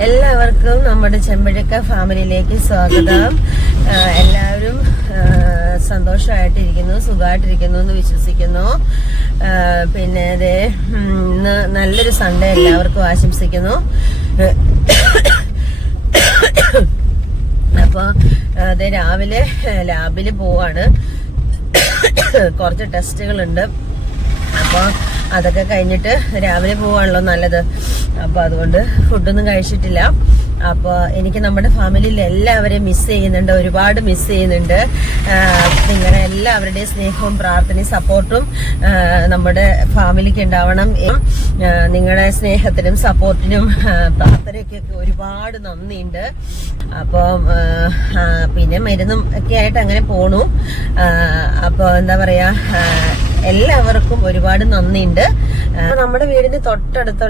എല്ലാവർക്കും നമ്മുടെ ചെമ്പഴക്ക ഫാമിലിയിലേക്ക് സ്വാഗതം. എല്ലാവരും സന്തോഷമായിട്ടിരിക്കുന്നു, സുഖമായിട്ടിരിക്കുന്നു എന്ന് വിശ്വസിക്കുന്നു. പിന്നെ അതെ, ഇന്ന് നല്ലൊരു സൺഡേ എല്ലാവർക്കും ആശംസിക്കുന്നു. അപ്പൊ അതെ, രാവിലെ ലാബില് പോവാണ്. കുറച്ച് ടെസ്റ്റുകളുണ്ട്. അപ്പോൾ അതൊക്കെ കഴിഞ്ഞിട്ട് രാവിലെ പോവാണല്ലോ നല്ലത്. അപ്പോൾ അതുകൊണ്ട് ഫുഡൊന്നും കഴിച്ചിട്ടില്ല. അപ്പോൾ എനിക്ക് നമ്മുടെ ഫാമിലിയിൽ എല്ലാവരെയും മിസ് ചെയ്യുന്നുണ്ട്, ഒരുപാട് മിസ് ചെയ്യുന്നുണ്ട്. നിങ്ങളുടെ എല്ലാവരുടെയും സ്നേഹവും പ്രാർത്ഥനയും സപ്പോർട്ടും നമ്മുടെ ഫാമിലിക്ക് ഉണ്ടാവണം. നിങ്ങളുടെ സ്നേഹത്തിനും സപ്പോർട്ടിനും പ്രാർത്ഥനയ്ക്കൊക്കെ ഒരുപാട് നന്ദിയുണ്ട്. അപ്പോൾ പിന്നെ മരുന്നും ഒക്കെ ആയിട്ട് അങ്ങനെ പോണു. അപ്പോൾ എന്താ പറയാ, എല്ലാവർക്കും ഒരുപാട് നന്ദിയുണ്ട്. നമ്മുടെ വീടിന് തൊട്ടടുത്ത്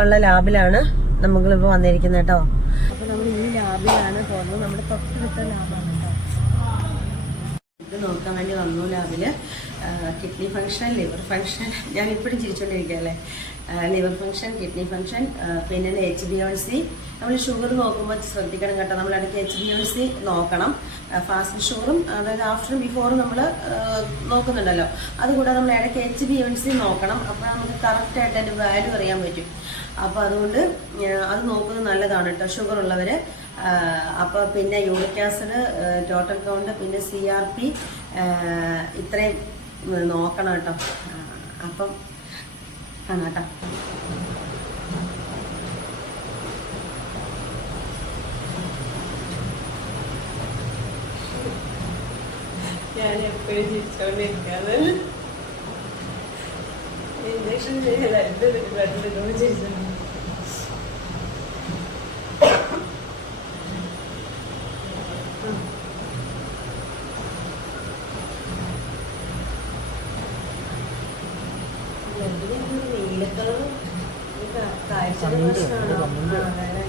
ഉള്ള ലാബിലാണ് നമ്മളിപ്പോ വന്നിരിക്കുന്നത് കേട്ടോ. അപ്പൊ നമ്മൾ ഈ ലാബിലാണ് പോകുന്നത്, നമ്മുടെ തൊട്ടടുത്ത ലാബാണ് കേട്ടോ. ഇത് നോക്കാൻ വേണ്ടി വന്നു ലാബില്. കിഡ്നി ഫംഗ്ഷൻ, ലിവർ ഫംഗ്ഷൻ, ഞാൻ ഇപ്പോഴും ചിരിച്ചോണ്ടിരിക്കുകയല്ലേ. ലിവർ ഫംഗ്ഷൻ, കിഡ്നി ഫംഗ്ഷൻ, പിന്നെ HbA1c. നമ്മൾ ഷുഗർ നോക്കുമ്പോൾ ശ്രദ്ധിക്കണം കേട്ടോ. നമ്മൾ ഇടയ്ക്ക് HbA1c നോക്കണം. ഫാസ്റ്റ് ഷുഗറും അതായത് ആഫ്റ്ററും ബിഫോറും നമ്മൾ നോക്കുന്നുണ്ടല്ലോ. അതുകൂടാതെ നമ്മൾ ഇടയ്ക്ക് HbA1c നോക്കണം. അപ്പോൾ നമുക്ക് കറക്റ്റായിട്ട് അതിൻ്റെ വാല്യൂ അറിയാൻ പറ്റും. അപ്പോൾ അതുകൊണ്ട് അത് നോക്കുന്നത് നല്ലതാണ് കേട്ടോ, ഷുഗർ ഉള്ളവർ. അപ്പോൾ പിന്നെ യൂറിക് ആസിഡ്, ടോട്ടൽ കൗണ്ട്, പിന്നെ CRP ഇത്രയും നോക്കണം കേട്ടോ. അപ്പം കാണാം കേട്ടോ. ഞാൻ എപ്പോഴും ചിരിച്ചോണ്ടിരിക്കാതെ ഇഞ്ചക്ഷൻ ചെയ്യല ചിരിച്ചോ. നീലക്കളർ കാഴ്ചയുടെ പ്രശ്നമാണോ? അതെ.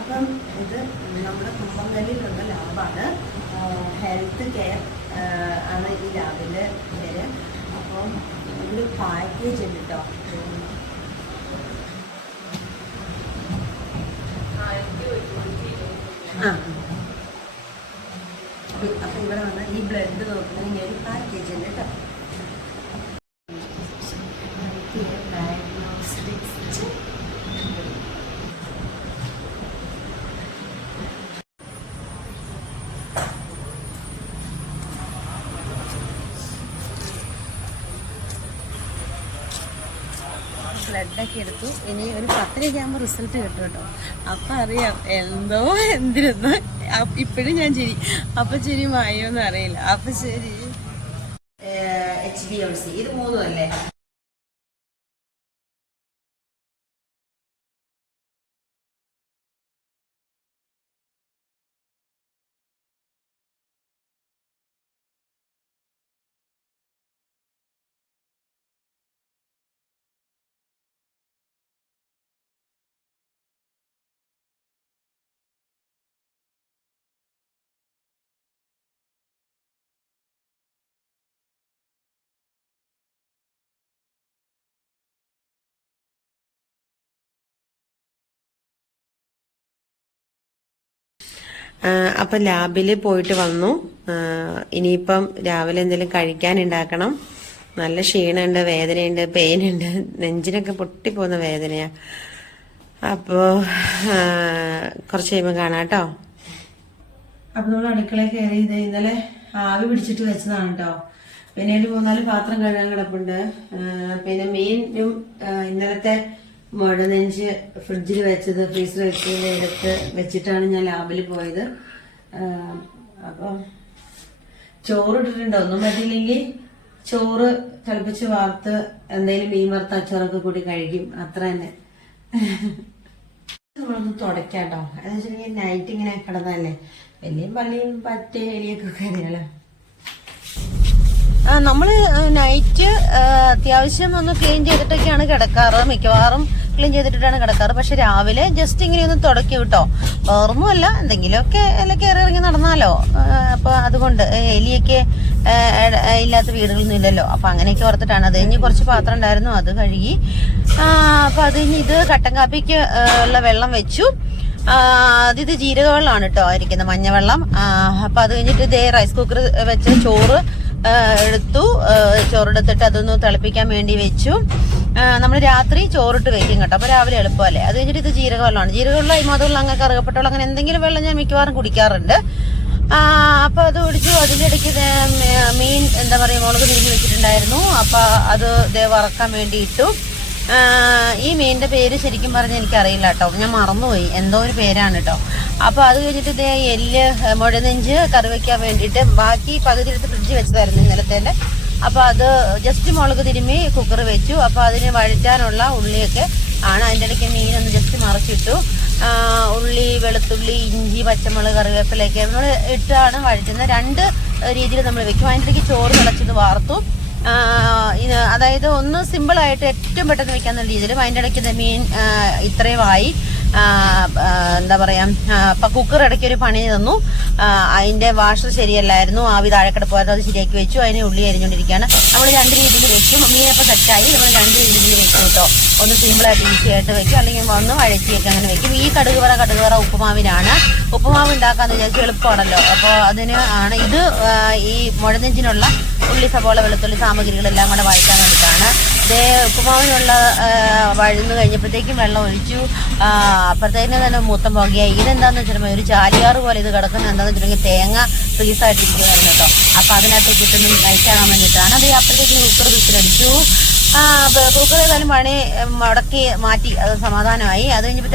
അപ്പം ഇത് നമ്മുടെ കുമ്പങ്കല്ലിലുള്ള ലാബാണ്. ഹെൽത്ത് കെയർ ആണ് ഈ ലാബിൻ്റെ പേര്. അപ്പം ഒരു പാക്കേജ് ഉണ്ട് കേട്ടോ. അപ്പം ഇവിടെ വന്ന് ഈ ബ്ലഡ് നോക്കുന്നതിന് ഒരു പാക്കേജ് ഉണ്ട് കേട്ടോ. ഡയഗ്നോസ്റ്റിക്സ് ബ്ലഡൊക്കെ എടുത്തു. ഇനി ഒരു 10 ആകുമ്പോൾ റിസൾട്ട് കിട്ടും കേട്ടോ. അപ്പം അറിയാം എന്തോ എന്തിരുന്ന്. ഇപ്പോഴും ഞാൻ ചിരി, അപ്പം ചിരി മായോന്ന് അറിയില്ല. അപ്പം ശരി. HbA1c ഇത് 3 അല്ലേ? അപ്പം ലാബിൽ പോയിട്ട് വന്നു. ഇനിയിപ്പം രാവിലെ എന്തെങ്കിലും കഴിക്കാനുണ്ടാക്കണം. നല്ല ക്ഷീണമുണ്ട്, വേദനയുണ്ട്, പെയിനുണ്ട്, നെഞ്ചിനൊക്കെ പൊട്ടിപ്പോകുന്ന വേദനയാ. അപ്പോൾ കുറച്ച് കഴിയുമ്പോൾ കാണാം കേട്ടോ. അപ്പം നമ്മൾ അടുക്കളയിൽ കയറി ഇത് ഇന്നലെ ആവി പിടിച്ചിട്ട് വെച്ചതാണ് കേട്ടോ. പിന്നെ ഒരു 3-4 പാത്രം കഴുകാൻ കിടപ്പുണ്ട്. പിന്നെ മീനും ഇന്നലത്തെ മുഴനെഞ്ച് ഫ്രിഡ്ജിൽ വെച്ചത്, ഫ്രീസർ വെച്ചത് എടുത്ത് വെച്ചിട്ടാണ് ഞാൻ ലാബിൽ പോയത്. അപ്പം ചോറ് ഇട്ടിട്ടുണ്ട്. ഒന്നും പറ്റില്ലെങ്കിൽ ചോറ് തിളപ്പിച്ച് വാർത്ത് എന്തെങ്കിലും മീൻ വറുത്ത അച്ചാറൊക്കെ കൂടി കഴിക്കും, അത്ര തന്നെ. നമ്മളൊന്ന് തുടയ്ക്കാട്ടോ. എന്ന് വെച്ചിട്ടുണ്ടെങ്കിൽ നൈറ്റ് ഇങ്ങനെ കിടന്നല്ലേ, വലിയ പള്ളിയും പറ്റേ എലിയൊക്കെ കയറിയാലോ. നമ്മള് നൈറ്റ് അത്യാവശ്യം ഒന്ന് ക്ലീൻ ചെയ്തിട്ടൊക്കെയാണ് കിടക്കാറ്. മിക്കവാറും ക്ലീൻ ചെയ്തിട്ടാണ് കിടക്കാറ്. പക്ഷെ രാവിലെ ജസ്റ്റ് ഇങ്ങനെ ഒന്ന് തുടക്കി വിട്ടോ, വേറൊന്നുമല്ല, എന്തെങ്കിലുമൊക്കെ എല്ലാം കയറി ഇറങ്ങി നടന്നാലോ. അപ്പൊ അതുകൊണ്ട് എലിയൊക്കെ ഇല്ലാത്ത വീടുകളൊന്നും ഇല്ലല്ലോ. അപ്പൊ അങ്ങനെയൊക്കെ ഓർത്തിട്ടാണ്. അത് കഴിഞ്ഞ് കുറച്ച് പാത്രം ഉണ്ടായിരുന്നു, അത് കഴുകി. അപ്പൊ അത് കഴിഞ്ഞ് ഇത് കട്ടൻ കാപ്പിക്ക് ഉള്ള വെള്ളം വെച്ചു. ഇത് ജീരകവെള്ളമാണ് കേട്ടോ ഇരിക്കുന്നത്, മഞ്ഞവെള്ളം. അപ്പൊ അത് കഴിഞ്ഞിട്ട് ഇതേ റൈസ് കുക്കർ വെച്ച് ചോറ് എടുത്തു. ചോറെടുത്തിട്ട് അതൊന്ന് തിളപ്പിക്കാൻ വേണ്ടി വെച്ചു. നമ്മൾ രാത്രി ചോറിട്ട് വെക്കും കേട്ടോ, അപ്പൊ രാവിലെ എളുപ്പമല്ലേ. അത് കഴിഞ്ഞിട്ട് ഇത് ജീരകവെള്ളമാണ്. ജീരകവെള്ളം, ഇമോദുള്ള അങ്ങനെ കറുകപ്പെട്ടവെള്ളം, അങ്ങനെ എന്തെങ്കിലും വെള്ളം ഞാൻ മിക്കവാറും കുടിക്കാറുണ്ട്. അപ്പൊ അത് കുടിച്ചു. അതിന്റെ ഇടയ്ക്ക് മീൻ എന്താ പറയാ മുളക് തിരിഞ്ഞു വെച്ചിട്ടുണ്ടായിരുന്നു. അപ്പൊ അത് വറക്കാൻ വേണ്ടി ഇട്ടു. ഈ മീനിന്റെ പേര് ശരിക്കും പറഞ്ഞാൽ എനിക്കറിയില്ല കേട്ടോ, ഞാൻ മറന്നുപോയി, എന്തോ ഒരു പേരാണ് കേട്ടോ. അപ്പൊ അത് കഴിഞ്ഞിട്ട് ഇതേ എല്ല് മുഴനെഞ്ച് കറി വെക്കാൻ വേണ്ടിയിട്ട് ബാക്കി പകുതി എടുത്ത് ഫ്രിഡ്ജ് വെച്ചതായിരുന്നു ഇന്നലത്തേന്റെ. അപ്പൊ അത് ജസ്റ്റ് മുളക് തിരുമ്മി കുക്കർ വെച്ചു. അപ്പൊ അതിന് വഴറ്റാനുള്ള ഉള്ളിയൊക്കെ ആണ്. അതിൻ്റെ ഇടയ്ക്ക് മീനൊന്ന് ജസ്റ്റ് മറിച്ചിട്ടു. ഉള്ളി, വെളുത്തുള്ളി, ഇഞ്ചി, പച്ചമുളക്, കറിവേപ്പിലൊക്കെ നമ്മൾ ഇട്ടാണ് വഴറ്റുന്നത്. 2 രീതിയിൽ നമ്മൾ വെക്കും. അതിൻ്റെ ഇടയ്ക്ക് ചോറ് തിളച്ചത് വാർത്തു. അതായത് ഒന്ന് സിമ്പിളായിട്ട് ഏറ്റവും പെട്ടെന്ന് വെക്കാവുന്ന രീതിയിൽ. അതിൻ്റെ ഇടയ്ക്ക് മീൻ ഇത്രയുമായി. എന്താ പറയാ, കുക്കർ ഇടയ്ക്ക് ഒരു പണി തന്നു. അതിന്റെ വാഷർ ശരിയല്ലായിരുന്നു, ആവി താഴെക്കിടപ്പ് പോയത്, അത് ശരിയാക്കി വെച്ചു. അതിന് ഉള്ളി അരിഞ്ഞുകൊണ്ടിരിക്കുകയാണ്. നമ്മൾ 2 രീതിയിൽ വെക്കും. മീനൊക്കെ സെറ്റായി നമ്മൾ 2 രീതിയിൽ വെക്കും കേട്ടോ. ഒന്ന് സിമ്പിളായിട്ട് ഈസി ആയിട്ട് വെക്കും, അല്ലെങ്കിൽ ഒന്ന് വഴറ്റിയൊക്കെ അങ്ങനെ വെക്കും. ഈ കടുകുവറ ഉപ്പുമാവിനാണ്. ഉപ്പുമാവ് ഉണ്ടാക്കാന്ന് വിചാരിച്ചു, എളുപ്പമാണല്ലോ. അപ്പോൾ അതിന് ആണ് ഇത്. ഈ മുഴനെഞ്ചിനുള്ള ഉള്ളി, സവോള, വെളുത്തുള്ളി സാമഗ്രികളെല്ലാം കൂടെ വഴറ്റാൻ വേണ്ടിയിട്ടാണ്. ഇതേ ഉപ്പുമാവിനുള്ള വഴന്നു കഴിഞ്ഞപ്പോഴത്തേക്കും വെള്ളം ഒഴിച്ചു. അപ്പോഴത്തേക്കും തന്നെ മൂത്തം പുകയായി. ഇതെന്താന്ന് വെച്ചിട്ടുണ്ടെങ്കിൽ ഒരു ചാലിയാറ് പോലെ ഇത് കിടക്കുന്നത്. എന്താണെന്ന് വെച്ചിട്ടുണ്ടെങ്കിൽ തേങ്ങ ഫ്രീസായിട്ടിരിക്കുന്നതാണ് കേട്ടോ. അപ്പൊ അതിനകത്തേക്ക് ഇട്ടൊന്നും കഴിച്ചാകാൻ വേണ്ടിയിട്ടാണ്. അത് അപ്പോഴത്തേക്കും കുക്കർ വിസിലടിച്ചു. കുക്കർ ഏതായാലും പണി മുടക്കി മാറ്റി, അത് സമാധാനമായി. അത് കഴിഞ്ഞപ്പോൾ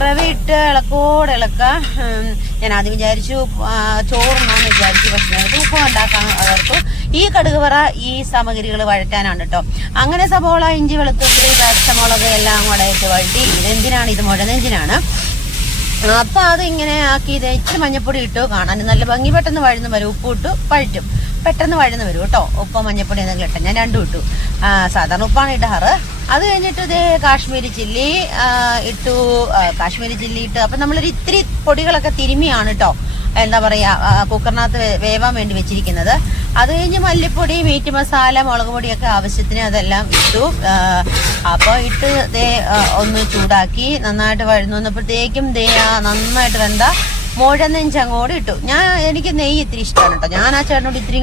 റവയിട്ട് ഇളക്കോടെ ഇളക്കാം. ഞാൻ ആദ്യം വിചാരിച്ചു ചോറുണ്ടാന്ന് വിചാരിച്ചു, പക്ഷെ നേരത്തെ ഉപ്പ് ഉണ്ടാക്കാൻ അതർത്തു. ഈ കടുകുവറ ഈ സാമഗ്രികൾ വഴറ്റാനാണ് കേട്ടോ. അങ്ങനെ സവോള, ഇഞ്ചി, വെളുത്തുള്ളി, പച്ചമുളക് എല്ലാം കൂടെ ഇട്ട് വഴറ്റി. ഇതെന്തിനാണ്? ഇത് മുഴനെഞ്ചിനാണ്. അപ്പൊ അത് ഇങ്ങനെ ആക്കി ഇച്ചിരി മഞ്ഞപ്പൊടി ഇട്ടു. കാണാൻ നല്ല ഭംഗി, പെട്ടെന്ന് വഴന്നു വരും. ഉപ്പ് ഇട്ടു പഴറ്റും, പെട്ടെന്ന് വഴന്നു വരും കേട്ടോ. ഉപ്പ് മഞ്ഞപ്പൊടി എന്തെങ്കിലും ഇട്ടു. ഞാൻ 2 ഇട്ടു. സാധാരണ ഉപ്പാണ് ഇടാറ്. അത് കഴിഞ്ഞിട്ട് ഇതേ കാശ്മീരി ചില്ലി ഇട്ടു. കാശ്മീരി ചില്ലി ഇട്ട് അപ്പൊ നമ്മളൊരു ഇത്തിരി പൊടികളൊക്കെ തിരുമിയാണ് കേട്ടോ എന്താ പറയാ കുക്കറിനകത്ത് വേവാൻ വേണ്ടി വെച്ചിരിക്കുന്നത്. അത് കഴിഞ്ഞ് മല്ലിപ്പൊടി, മീറ്റ് മസാല, മുളക് പൊടിയൊക്കെ ആവശ്യത്തിന് അതെല്ലാം ഇട്ടു. അപ്പൊ ഇട്ട് ഒന്ന് ചൂടാക്കി നന്നായിട്ട് വഴന്നു വന്നപ്പോഴത്തേക്കും നന്നായിട്ട് വെന്ത മുഴനെഞ്ചങ്ങോട് ഇട്ടു. എനിക്ക് നെയ്യ് ഇത്തിരി ഇഷ്ടമാണ് കേട്ടോ. ഞാൻ ആ ചേട്ടനോട് ഇത്തിരി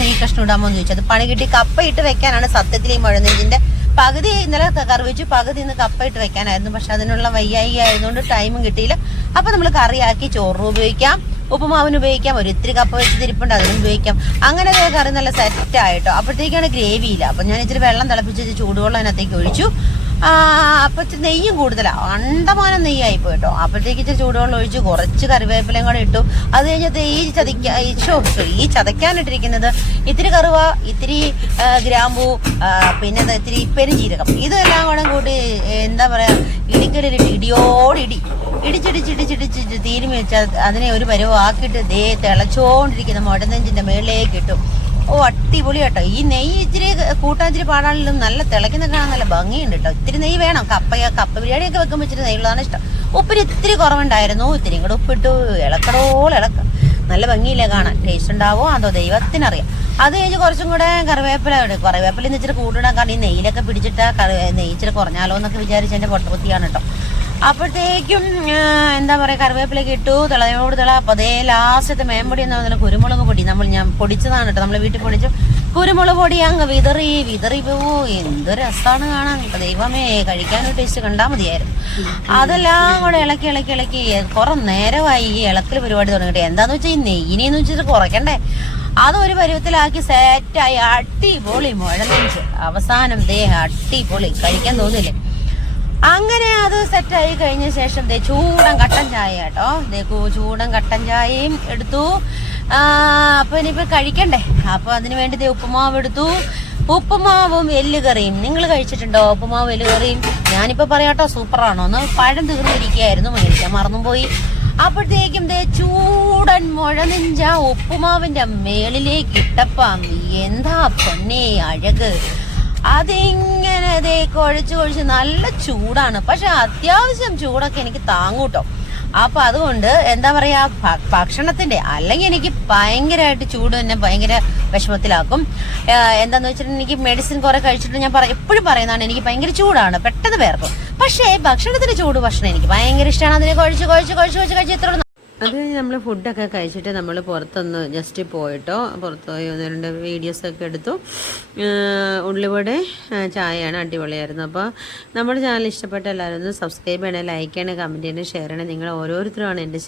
നെയ്യ് കഷ്ണം ഇടാമോ എന്ന് ചോദിച്ചു. അത് പണി കിട്ടി കപ്പ ഇട്ട് വെക്കാനാണ് സത്യത്തിൽ ഈ മുഴനെഞ്ചിന്റെ പകുതി ഇന്നലെ കറി വെച്ചു, പകുതി ഇന്ന് കപ്പ ഇട്ട് വെക്കാനായിരുന്നു. പക്ഷെ അതിനുള്ള വയ്യായി ആയതുകൊണ്ട് ടൈമും കിട്ടിയില്ല. അപ്പൊ നമ്മൾ കറിയാക്കി ചോറിന് ഉപയോഗിക്കാം, ഉപ്പുമാവിന് ഉപയോഗിക്കാം, ഒരു ഇത്തിരി കപ്പ വെച്ച് തിരിപ്പുണ്ട് അതിനും ഉപയോഗിക്കാം. അങ്ങനെ കറി നല്ല സെറ്റ് ആയിട്ടോ. അപ്പോഴത്തേക്കാണ് ഗ്രേവിയില്ല. അപ്പൊ ഞാൻ ഇച്ചിരി വെള്ളം തിളപ്പിച്ച് ചൂടുവെള്ളം അതിനകത്തേക്ക് ഒഴിച്ചു. അപ്പൊ നെയ്യും കൂടുതലാണ്, അണ്ടമാനം നെയ്യായി പോയിട്ടോ. അപ്പോഴത്തേക്ക് ഇച്ചിരി ചൂടുവെള്ളം ഒഴിച്ചു, കുറച്ച് കറിവേപ്പിലയും കൂടെ ഇട്ടു. അത് കഴിഞ്ഞത് ഈ ചതയ്ക്കാനിട്ടിരിക്കുന്നത് ഇത്തിരി കറുവ, ഇത്തിരി ഗ്രാമ്പൂ, പിന്നെ ഇത്തിരി പെരുംജീരകം, ഇതെല്ലാം കൂടെ കൂട്ടി എന്താ പറയാ ഇടിക്കലിട്ട് ഇടിച്ചിടിച്ചിടിച്ചിടിച്ച് തീരുമി വെച്ചാൽ അതിനെ ഒരു പരുവാക്കിയിട്ട് തിളച്ചോണ്ടിരിക്കുന്ന മുഴനെഞ്ചിന്റെ മേളിലേക്ക് ഇട്ടു. അടിപൊളി കേട്ടോ. ഈ നെയ്യ് ഇച്ചിരി കൂട്ടാൻ ഇച്ചിരി പാടാണെങ്കിലും നല്ല തിളയ്ക്കുന്ന കാണാൻ നല്ല ഭംഗിയുണ്ട് കേട്ടോ. ഇത്തിരി നെയ്യ് വേണം. കപ്പ ബിരിയാണിയൊക്കെ വെക്കുമ്പോൾ ഇച്ചിരി നെയ്യുള്ളതാണ് ഇഷ്ടം. ഉപ്പിന് ഇത്തിരി കുറവുണ്ടായിരുന്നു, ഇത്തിരിയും കൂടെ ഉപ്പിട്ടു. ഇളക്ക നല്ല ഭംഗിയില്ലേ കാണാൻ. ടേസ്റ്റ് ഉണ്ടാവോ അതോ ദൈവത്തിനറിയാം. അത് കഴിഞ്ഞ് കുറച്ചും കൂടെ കറിവേപ്പില ഇച്ചിരി കൂട്ടിടാൻ. കാരണം ഈ നെയ്യിലൊക്കെ പിടിച്ചിട്ടാ നെയ്യ് ഇച്ചിരി കുറഞ്ഞാലോ എന്നൊക്കെ വിചാരിച്ച് എന്റെ പൊട്ടബുദ്ധിയാണ് കേട്ടോ. അപ്പോഴത്തേക്കും എന്താ പറയാ കറിവേപ്പിലേക്ക് ഇട്ടു. തിളയോട് അപ്പൊ അതേ ലാസ്റ്റത്തെ മേമ്പൊടി എന്ന് പറഞ്ഞാൽ കുരുമുളക് പൊടി ഞാൻ പൊടിച്ചതാണ് കേട്ടോ. നമ്മളെ വീട്ടിൽ പൊടിച്ചു കുരുമുളക് പൊടി അങ്ങ് വിതറി പോവോ, എന്ത് രസമാണ് കാണാൻ. ഇപ്പൊ ദൈവമേ, കഴിക്കാനൊരു ടേസ്റ്റ് കണ്ടാൽ മതിയായിരുന്നു. അതെല്ലാം കൂടെ ഇളക്കി കുറെ നേരമായി ഈ ഇളക്കൽ പരിപാടി തുടങ്ങിയിട്ട്. എന്താന്ന് വെച്ചാൽ ഈ നെയ്യിനെന്ന് വെച്ചിട്ട് കുറയ്ക്കണ്ടേ. അതൊരു പരുവത്തിലാക്കി സെറ്റായി അടിപൊളി മുഴനെഞ്ച്. അവസാനം അടിപൊളി, കഴിക്കാൻ തോന്നില്ലേ. അങ്ങനെ അത് സെറ്റായി കഴിഞ്ഞ ശേഷം ചൂടൻ കട്ടൻ ചായ കേട്ടോ. ചൂടൻ കട്ടൻ ചായയും എടുത്തു. അപ്പൊ ഇനിയിപ്പോ കഴിക്കണ്ടേ. അപ്പൊ അതിനു വേണ്ടി ഉപ്പുമാവ് എടുത്തു. ഉപ്പുമാവും എല്ലുകറിയും. നിങ്ങൾ കഴിച്ചിട്ടുണ്ടോ ഉപ്പുമാവും എല്ലുകറിയും? ഞാനിപ്പോ പറയാട്ടോ, സൂപ്പറാണോ. ഒന്ന് പഴം തീർന്നിരിക്കുകയായിരുന്നു, മേടിക്കാൻ മറന്നുപോയി. അപ്പോഴത്തേക്കും ചൂടൻ മുഴനെഞ്ച ഉപ്പുമാവിന്റെ മേളിലേക്ക് ഇട്ടപ്പം എന്താ പൊന്നേ അഴക്. അതിങ്ങനെ ദേ കുഴച്ച് നല്ല ചൂടാണ്. പക്ഷെ അത്യാവശ്യം ചൂടൊക്കെ എനിക്ക് താങ്ങൂട്ടോ. അപ്പൊ അതുകൊണ്ട് എന്താ പറയാ, ഭക്ഷണത്തിന്റെ അല്ലെങ്കിൽ എനിക്ക് ഭയങ്കരമായിട്ട് ചൂട് തന്നെ ഭയങ്കര വിഷമത്തിലാക്കും. എന്താന്ന് വെച്ചിട്ടുണ്ടെങ്കിൽ എനിക്ക് മെഡിസിൻ കുറെ കഴിച്ചിട്ട് ഞാൻ എപ്പോഴും പറയുന്നതാണ്, എനിക്ക് ഭയങ്കര ചൂടാണ്, പെട്ടെന്ന് വേർക്കും. പക്ഷേ ഭക്ഷണത്തിന്റെ ചൂട് ഭക്ഷണം എനിക്ക് ഭയങ്കര ഇഷ്ടമാണ്. അതിനെ കഴിച്ച് എത്ര. അത് കഴിഞ്ഞ് നമ്മൾ ഫുഡൊക്കെ കഴിച്ചിട്ട് നമ്മൾ പുറത്തൊന്ന് ജസ്റ്റ് പോയിട്ടോ, പുറത്ത് പോയി 1-2 വീഡിയോസൊക്കെ എടുത്തു. ഉള്ളിവടെ ചായയാണ്, അടിപൊളിയായിരുന്നു. അപ്പോൾ നമ്മുടെ ചാനൽ ഇഷ്ടപ്പെട്ട എല്ലാവരും ഒന്ന് സബ്സ്ക്രൈബ് ചെയ്യണേ, ലൈക്ക് ചെയ്യണേ, കമൻറ്റ് ചെയ്യണേ, ഷെയർ ചെയ്യണേ. നിങ്ങൾ ഓരോരുത്തരുമാണ് എൻ്റെ